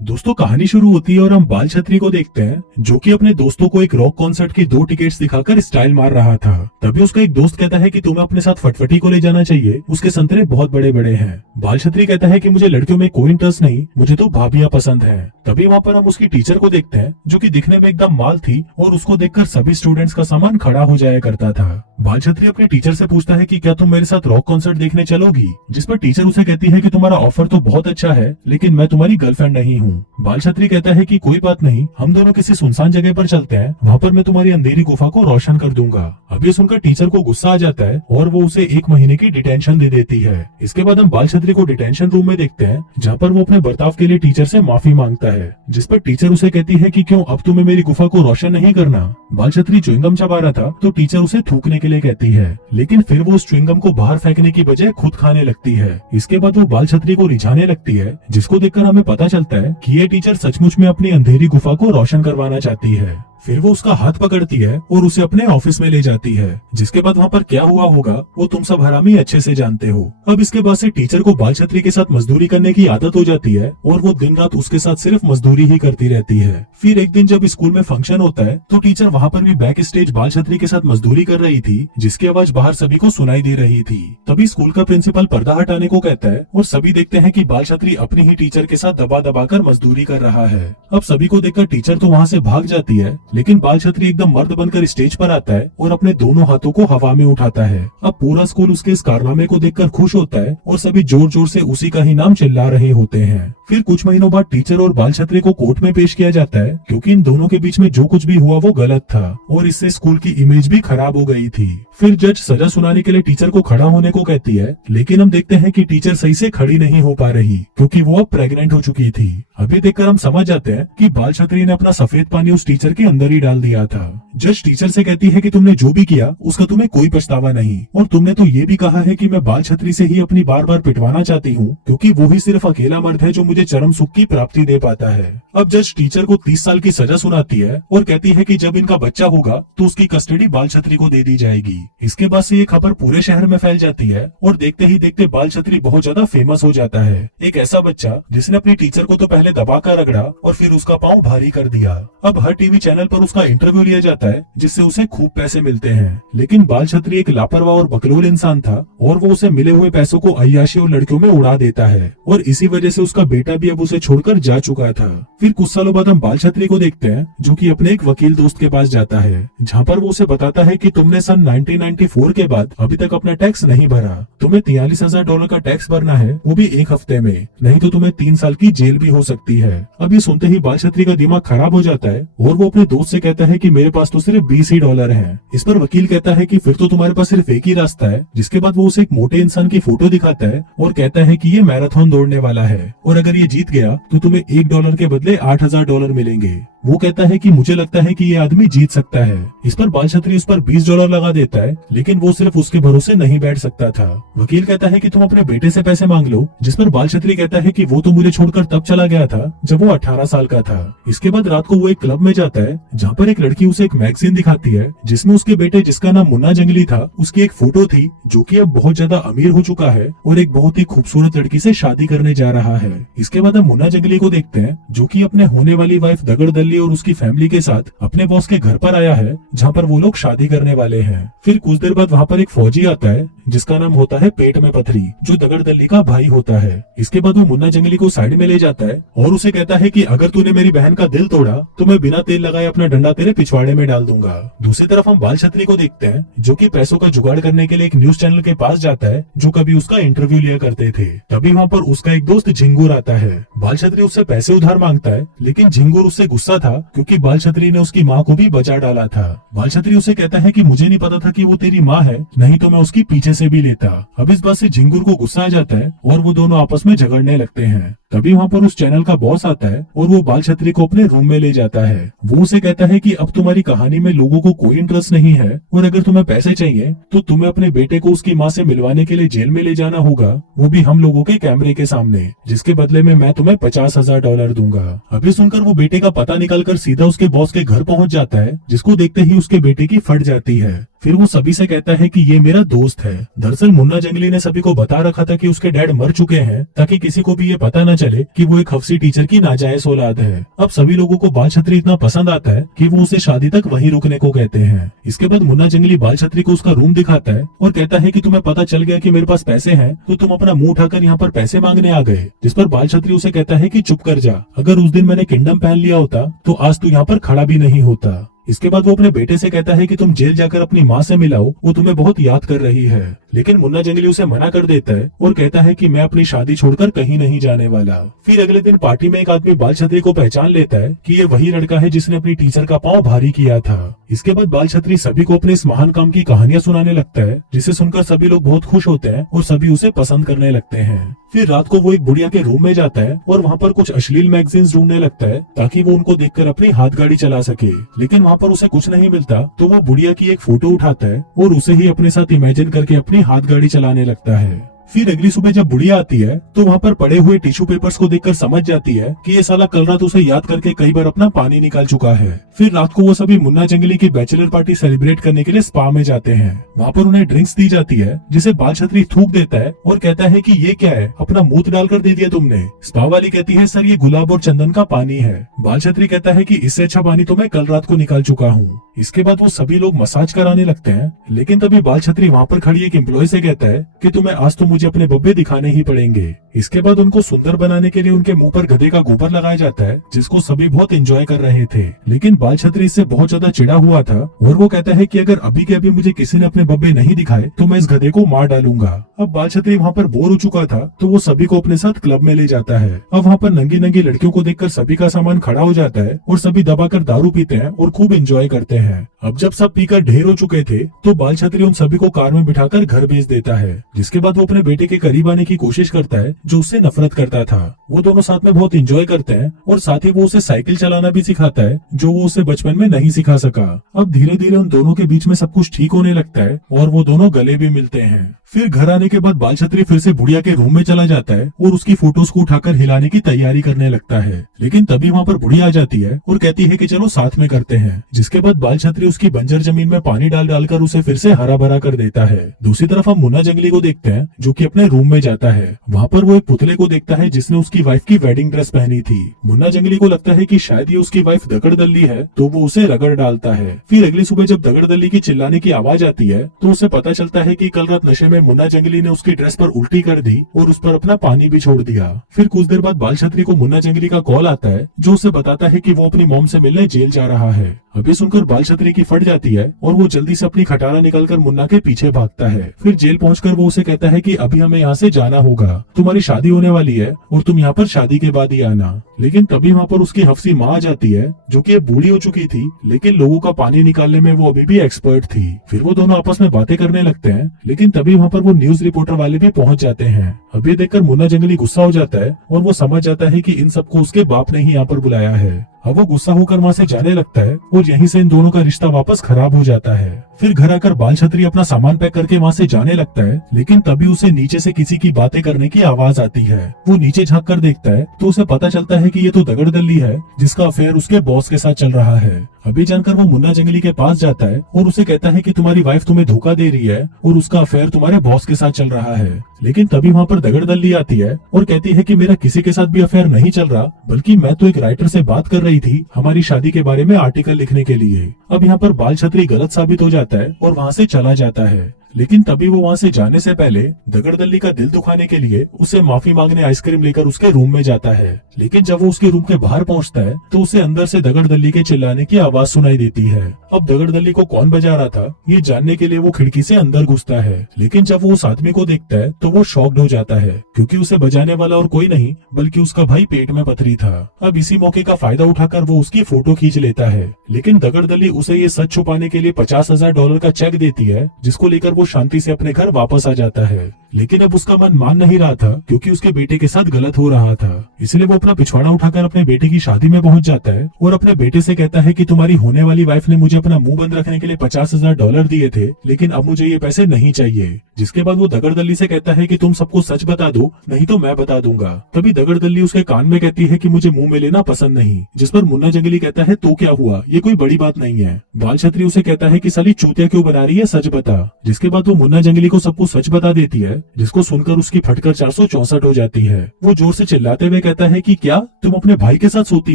दोस्तों कहानी शुरू होती है और हम बाल छतरी को देखते हैं जो कि अपने दोस्तों को एक रॉक कॉन्सर्ट की 2 टिकट्स दिखाकर स्टाइल मार रहा था। तभी उसका एक दोस्त कहता है कि तुम्हें अपने साथ फटफटी को ले जाना चाहिए, उसके संतरे बहुत बड़े बड़े हैं। बाल छतरी कहता है कि मुझे लड़कियों में कोई इंटरेस्ट नहीं, मुझे तो भाभियां पसंद हैं। तभी वहाँ पर हम उसकी टीचर को देखते हैं जो कि दिखने में एकदम माल थी और उसको देखकर सभी स्टूडेंट्स का सामान खड़ा हो जाया करता था। बाल छतरी अपने टीचर से पूछता है कि क्या तुम मेरे साथ रॉक कॉन्सर्ट देखने चलोगी, जिस पर टीचर उसे कहती है कि तुम्हारा ऑफर तो बहुत अच्छा है लेकिन मैं तुम्हारी गर्लफ्रेंड नहीं हूँ। बाल छतरी कहता है कि कोई बात नहीं, हम दोनों किसी सुनसान जगह पर चलते हैं, वहाँ पर मैं तुम्हारी अंधेरी गुफा को रोशन कर दूंगा। अब ये सुनकर टीचर को गुस्सा आ जाता है और वो उसे 1 महीने की डिटेंशन दे देती है। इसके बाद हम बाल छतरी को डिटेंशन रूम में देखते हैं जहाँ पर वो अपने बर्ताव के लिए टीचर से माफी मांगता है, जिस पर टीचर उसे कहती है कि क्यों अब तुम्हें मेरी गुफा को रोशन नहीं करना। बाल छतरी च्युइंगम चबा रहा था तो टीचर उसे थूकने के लिए कहती है, लेकिन फिर वो उस च्युइंगम को बाहर फेंकने की बजाय खुद खाने लगती है। इसके बाद वो बाल छतरी को रिझाने लगती है, जिसको देखकर हमें पता चलता है कि ये टीचर सचमुच में अपनी अंधेरी गुफा को रोशन करवाना चाहती है। फिर वो उसका हाथ पकड़ती है और उसे अपने ऑफिस में ले जाती है। जिसके बाद वहाँ पर क्या हुआ होगा वो तुम सब हरामी अच्छे से जानते हो। अब इसके बाद से टीचर को बाल छतरी के साथ मजदूरी करने की आदत हो जाती है और वो दिन रात उसके साथ सिर्फ मजदूरी ही करती रहती है। फिर एक दिन जब स्कूल में फंक्शन होता है तो टीचर वहाँ पर भी बैक स्टेज बाल छतरी के साथ मजदूरी कर रही थी, जिसकी आवाज बाहर सभी को सुनाई दे रही थी। तभी स्कूल का प्रिंसिपल पर्दा हटाने को कहता है और सभी देखते हैं कि बाल छतरी अपनी ही टीचर के साथ दबा दबा कर मजदूरी कर रहा है। अब सभी को देखकर टीचर तो वहाँ से भाग जाती है, लेकिन बाल छतरी एकदम मर्द बनकर स्टेज पर आता है और अपने दोनों हाथों को हवा में उठाता है। अब पूरा स्कूल उसके इस कारनामे को देखकर खुश होता है और सभी जोर जोर से उसी का ही नाम चिल्ला रहे होते हैं। फिर कुछ महीनों बाद टीचर और बाल छतरी को कोर्ट में पेश किया जाता है, क्योंकि इन दोनों के बीच में जो कुछ भी हुआ वो गलत था और इससे स्कूल की इमेज भी खराब हो गई थी। फिर जज सजा सुनाने के लिए टीचर को खड़ा होने को कहती है, लेकिन हम देखते हैं कि टीचर सही से खड़ी नहीं हो पा रही, क्योंकि वो अब प्रेग्नेंट हो चुकी थी। अभी देखकर हम समझ जाते हैं कि बाल छतरी ने अपना सफेद पानी उस टीचर के अंदर ही डाल दिया था। जज टीचर से कहती है कि तुमने जो भी किया उसका तुम्हें कोई पछतावा नहीं, और तुमने तो ये भी कहा है कि मैं बाल छतरी से ही अपनी बार बार पिटवाना चाहती हूँ, क्योंकि वो ही सिर्फ अकेला मर्द है जो मुझे चरम सुख की प्राप्ति दे पाता है। अब जज टीचर को 30 साल की सजा सुनाती है और कहती है कि जब इनका बच्चा होगा तो उसकी कस्टडी बाल छतरी को दे दी जाएगी। इसके बाद से ये खबर पूरे शहर में फैल जाती है और देखते ही देखते बाल छतरी बहुत ज्यादा फेमस हो जाता है। एक ऐसा बच्चा जिसने अपनी टीचर को तो पहले दबाकर रगड़ा और फिर उसका पाँव भारी कर दिया। अब हर टीवी चैनल पर उसका इंटरव्यू लिया जाता है, जिससे उसे खूब पैसे मिलते हैं। लेकिन बाल छतरी एक लापरवाह और बकलोल इंसान था और वो उसे मिले हुए पैसों को अय्याशी और लड़कियों में उड़ा देता है, और इसी वजह से उसका बेटा भी अब उसे छोड़कर जा चुका था। फिर कुछ सालों बाद हम बाल छतरी को देखते हैं जो कि अपने एक वकील दोस्त के पास जाता है, जहाँ पर वो उसे बताता है कि तुमने सन 1994 के बाद अभी तक अपना टैक्स नहीं भरा, तुम्हें $43,000 का टैक्स भरना है, वो भी 1 हफ्ते में, नहीं तो तुम्हें 3 साल की जेल भी हो सकती है। अब ये सुनते ही बाल छतरी का दिमाग खराब हो जाता है और वो अपने दोस्त से कहता है कि मेरे पास तो सिर्फ $20 हैं। इस पर वकील कहता है कि फिर तो तुम्हारे पास सिर्फ एक ही रास्ता है। जिसके बाद वो उसे एक मोटे इंसान की फोटो दिखाता है और कहता है कि ये मैराथन दौड़ने वाला है और अगर ये जीत गया तो तुम्हें $1 के बदले $8,000 मिलेंगे। वो कहता है कि मुझे लगता है कि ये आदमी जीत सकता है। इस पर बाल छतरी उस पर $20 लगा देता है, लेकिन वो सिर्फ उसके भरोसे नहीं बैठ सकता था। वकील कहता है कि तुम अपने बेटे से पैसे मांग लो, जिस पर बाल छतरी कहता है कि वो तो मुझे छोड़कर तब चला गया था जब वो 18 साल का था। इसके बाद रात को वो एक क्लब में जाता है जहाँ पर एक लड़की उसे एक मैगजीन दिखाती है जिसमें उसके बेटे, जिसका नाम मुन्ना जंगली था, उसकी एक फोटो थी जो कि अब बहुत ज्यादा अमीर हो चुका है और एक बहुत ही खूबसूरत लड़की से शादी करने जा रहा है। इसके बाद हम मुन्ना जंगली को देखते हैं जो कि अपने होने वाली वाइफ दगड़ दल्ली और उसकी फैमिली के साथ अपने बॉस के घर पर आया है, जहाँ पर वो लोग शादी करने वाले हैं। फिर कुछ देर बाद वहाँ पर एक फौजी आता है जिसका नाम होता है पेट में पथरी, जो दगड़ दल्ली का भाई होता है। इसके बाद वो मुन्ना जंगली को साइड में ले जाता है और उसे कहता है कि अगर तूने मेरी बहन का दिल तोड़ा तो मैं बिना तेल लगाए अपना डंडा तेरे पिछवाड़े में डाल दूंगा। दूसरी तरफ हम बाल छतरी को देखते हैं जो कि पैसों का जुगाड़ करने के लिए एक न्यूज चैनल के पास जाता है जो कभी उसका इंटरव्यू लिया करते थे। तभी वहाँ पर उसका एक दोस्त झिंगुर आता है। बाल छतरी उससे पैसे उधार मांगता है, लेकिन झिंगुर उससे गुस्सा था क्योंकि बाल छतरी ने उसकी माँ को भी बचा डाला था। बाल छतरी उसे कहता है कि मुझे नहीं पता था कि वो तेरी माँ है, नहीं तो मैं उसकी पीछे से भी लेता। अब इस बात से झिंगुर को गुस्सा आ जाता है और वो दोनों आपस में झगड़ने लगते हैं। तभी वहाँ पर उस चैनल का बॉस आता है और वो बाल छतरी को अपने रूम में ले जाता है। वो उसे कहता है कि अब तुम्हारी कहानी में लोगों को कोई इंटरेस्ट नहीं है और अगर तुम्हें पैसे चाहिए तो तुम्हें अपने बेटे को उसकी माँ से मिलवाने के लिए जेल में ले जाना होगा, वो भी हम लोगों के कैमरे के सामने, जिसके बदले में मैं तुम्हें $50,000 दूंगा। अभी सुनकर वो बेटे का पता निकालकर सीधा उसके बॉस के घर पहुंच जाता है, जिसको देखते ही उसके बेटे की फट जाती है। फिर वो सभी से कहता है कि ये मेरा दोस्त है। दरअसल मुन्ना जंगली ने सभी को बता रखा था कि उसके डैड मर चुके हैं, ताकि किसी को भी ये पता न चले कि वो एक हफ्सी टीचर की नाजायज औलाद है। अब सभी लोगों को बाल छतरी इतना पसंद आता है कि वो उसे शादी तक वहीं रुकने को कहते हैं। इसके बाद मुन्ना जंगली बाल छतरी को उसका रूम दिखाता है और कहता है कि तुम्हें पता चल गया कि मेरे पास पैसे हैं, तो तुम अपना मुंह उठाकर यहाँ पर पैसे मांगने आ गए। जिस पर बाल छतरी उसे कहता है कि चुप कर जा, अगर उस दिन मैंने किंगडम पहन लिया होता तो आज तू यहाँ पर खड़ा भी नहीं होता। इसके बाद वो अपने बेटे से कहता है कि तुम जेल जाकर अपनी माँ से मिलाओ, वो तुम्हें बहुत याद कर रही है। लेकिन मुन्ना जंगली उसे मना कर देता है और कहता है कि मैं अपनी शादी छोड़कर कहीं नहीं जाने वाला। फिर अगले दिन पार्टी में एक आदमी बाल छतरी को पहचान लेता है कि ये वही लड़का है जिसने अपनी टीचर का पाँव भारी किया था। इसके बाद बाल छतरी सभी को अपने इस महान काम की कहानियां सुनाने लगता है, जिसे सुनकर सभी लोग बहुत खुश होते हैं और सभी उसे पसंद करने लगते हैं। फिर रात को वो एक बुढ़िया के रूम में जाता है और वहाँ पर कुछ अश्लील मैगजीन्स ढूंढने लगता है, ताकि वो उनको देखकर अपनी हाथ गाड़ी चला सके। लेकिन वहाँ पर उसे कुछ नहीं मिलता, तो वो बुढ़िया की एक फोटो उठाता है और उसे ही अपने साथ इमेजिन करके अपनी हाथ गाड़ी चलाने लगता है। फिर अगली सुबह जब बुढ़िया आती है तो वहाँ पर पड़े हुए टिश्यू पेपर्स को देखकर समझ जाती है कि ये साला कल रात उसे याद करके कई बार अपना पानी निकाल चुका है। फिर रात को वो सभी मुन्ना जंगली की बैचलर पार्टी सेलिब्रेट करने के लिए स्पा में जाते हैं। वहाँ पर उन्हें ड्रिंक्स दी जाती है, जिसे बाल छतरी थूक देता है और कहता है कि ये क्या है, अपना मुंह डालकर दे दिया तुमने। स्पा वाली कहती है सर ये गुलाब और चंदन का पानी है। बाल छतरी कहता है कि इससे अच्छा पानी तो मैं कल रात को निकाल चुका हूँ। इसके बाद वो सभी लोग मसाज कराने लगते हैं, लेकिन तभी बाल छतरी वहाँ पर खड़ी एक एम्प्लॉय से कहता है कि तुम्हें आज तो मुझे अपने बब्बे दिखाने ही पड़ेंगे। इसके बाद उनको सुंदर बनाने के लिए उनके मुंह पर गधे का गोबर लगाया जाता है, जिसको सभी बहुत एंजॉय कर रहे थे। लेकिन बाल छतरी इससे बहुत ज्यादा चिढ़ा हुआ था और वो कहता है कि अगर अभी के अभी मुझे किसी ने अपने बब्बे नहीं दिखाए तो मैं इस गधे को मार डालूंगा। अब बाल छतरी वहाँ पर बोर हो चुका था, तो वो सभी को अपने साथ क्लब में ले जाता है। अब वहाँ पर नंगी नंगी लड़कियों को देखकर सभी का सामान खड़ा हो जाता है और सभी दबाकर दारू पीते हैं और खूब एंजॉय करते हैं। अब जब सब पीकर ढेर हो चुके थे तो बाल छतरी उन सभी को कार में बिठाकर घर भेज देता है। जिसके बाद वो अपने बेटे के करीब आने की कोशिश करता है, जो उससे नफरत करता था। वो दोनों साथ में बहुत एंजॉय करते हैं और साथ ही वो उसे साइकिल चलाना भी सिखाता है, जो वो उसे बचपन में नहीं सिखा सका। अब धीरे धीरे उन दोनों के बीच में सब कुछ ठीक होने लगता है और वो दोनों गले भी मिलते हैं। फिर घर आने के बाद बाल छतरी फिर से बुढ़िया के रूम में चला जाता है और उसकी फोटोज को उठाकर हिलाने की तैयारी करने लगता है। लेकिन तभी वहाँ पर बुढ़िया आ जाती है और कहती है कि चलो साथ में करते हैं। जिसके बाद बाल छतरी उसकी बंजर जमीन में पानी डाल डालकर उसे फिर से हरा भरा कर देता है। दूसरी तरफ हम मुन्ना जंगली को देखते हैं, जो कि अपने रूम में जाता है। वहाँ पर वो एक पुतले को देखता है जिसने उसकी वाइफ की वेडिंग ड्रेस पहनी थी। मुन्ना जंगली को लगता है कि शायद ये उसकी वाइफ दगड़ दल्ली है, तो वो उसे रगड़ डालता है। फिर अगली सुबह जब दगड़ दल्ली की चिल्लाने की आवाज आती है तो उसे पता चलता है कि कल रात नशे में मुन्ना जंगली ने उसकी ड्रेस पर उल्टी कर दी और उस पर अपना पानी भी छोड़ दिया। फिर कुछ देर बाद बाल छतरी को मुन्ना जंगली का कॉल आता है, जो उसे बताता है कि वो अपनी मॉम से मिलने जेल जा रहा है। अभी सुनकर बाल छतरी की फट जाती है और वो जल्दी से अपनी खटारा निकालकर मुन्ना के पीछे भागता है। फिर जेल पहुंचकर वो उसे कहता है कि अभी हमें यहाँ से जाना होगा, तुम्हारी शादी होने वाली है और तुम यहाँ पर शादी के बाद ही आना। लेकिन तभी वहाँ पर उसकी हफ्सी माँ आ जाती है, जो कि बूढ़ी हो चुकी थी, लेकिन लोगों का पानी निकालने में वो अभी भी एक्सपर्ट थी। फिर वो दोनों आपस में बातें करने लगते हैं, लेकिन तभी वहाँ पर वो न्यूज रिपोर्टर वाले भी पहुंच जाते हैं। अभी देखकर मुन्ना जंगली गुस्सा हो जाता है और वो समझ जाता है कि इन सबको उसके बाप ने ही यहाँ पर बुलाया है। अब वो गुस्सा होकर वहाँ से जाने लगता है और यहीं से इन दोनों का रिश्ता वापस खराब हो जाता है। फिर घर आकर बाल छतरी अपना सामान पैक करके वहाँ से जाने लगता है, लेकिन तभी उसे नीचे से किसी की बातें करने की आवाज आती है। वो नीचे झांक कर देखता है तो उसे पता चलता है कि ये तो दगड़ दल्ली है, जिसका अफेयर उसके बॉस के साथ चल रहा है। अभी जानकर वो मुन्ना जंगली के पास जाता है और उसे कहता है कि तुम्हारी वाइफ तुम्हें धोखा दे रही है और उसका अफेयर तुम्हारे बॉस के साथ चल रहा है। लेकिन तभी वहाँ पर दगड़ दल्ली आती है और कहती है कि मेरा किसी के साथ भी अफेयर नहीं चल रहा, बल्कि मैं तो एक राइटर से बात कर रही थी हमारी शादी के बारे में आर्टिकल लिखने के लिए। अब यहाँ पर बाल छतरी गलत साबित हो जाता है और वहाँ से चला जाता है। लेकिन तभी वो वहाँ से जाने से पहले दगड़ दल्ली का दिल दुखाने के लिए उसे माफी मांगने आइसक्रीम लेकर उसके रूम में जाता है। लेकिन जब वो उसके रूम के बाहर पहुँचता है तो उसे अंदर से दगड़ दल्ली के चिल्लाने की आवाज सुनाई देती है। अब दगड़ दल्ली को कौन बजा रहा था ये जानने के लिए वो खिड़की से अंदर घुसता है, लेकिन जब वो उस आदमी को देखता है तो वो शॉक्ड हो जाता है, क्योंकि उसे बजाने वाला और कोई नहीं बल्कि उसका भाई पेट में पथरी था। अब इसी मौके का फायदा उठाकर वो उसकी फोटो खींच लेता है, लेकिन दगड़ दल्ली उसे ये सच छुपाने के लिए $50,000 का चेक देती है, जिसको लेकर वो शांति से अपने घर वापस आ जाता है। लेकिन अब उसका मन मान नहीं रहा था क्योंकि उसके बेटे के साथ गलत हो रहा था। इसलिए वो अपना पिछवाड़ा उठाकर अपने बेटे की शादी में पहुंच जाता है और अपने बेटे से कहता है कि तुम्हारी होने वाली वाइफ ने मुझे अपना मुंह बंद रखने के लिए $50,000 दिए थे, लेकिन अब मुझे ये पैसे नहीं चाहिए। जिसके बाद वो दगड़दल्ली से कहता है कि तुम सबको सच बता दो, नहीं तो मैं बता दूंगा। तभी दगड़दल्ली उसके कान में कहती है कि मुझे मुंह में लेना पसंद नहीं। जिस पर मुन्ना जंगली कहता है तो क्या हुआ, ये कोई बड़ी बात नहीं है। बाल छतरी उसे कहता है कि साली चूतिया क्यों बना रही है, सच बता। जिसके बाद वो मुन्ना जंगली को सबको सच बता देती है, जिसको सुनकर उसकी फटकर 464 हो जाती है। वो जोर से चिल्लाते हुए कहता है कि क्या तुम अपने भाई के साथ सोती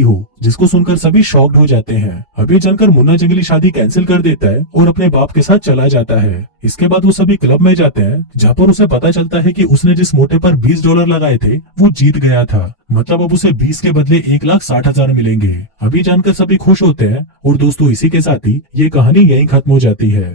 हो, जिसको सुनकर सभी शॉक्ड हो जाते हैं। अभी जानकर मुन्ना जंगली शादी कैंसिल कर देता है और अपने बाप के साथ चला जाता है। इसके बाद वो सभी क्लब में जाते हैं, जहाँ पर उसे पता चलता है कि उसने जिस मोटे पर $20 लगाए थे वो जीत गया था। मतलब अब उसे 20 के बदले 1,60,000 मिलेंगे। अभी जानकर सभी खुश होते हैं और दोस्तों इसी के साथ ही ये कहानी यहीं खत्म हो जाती है।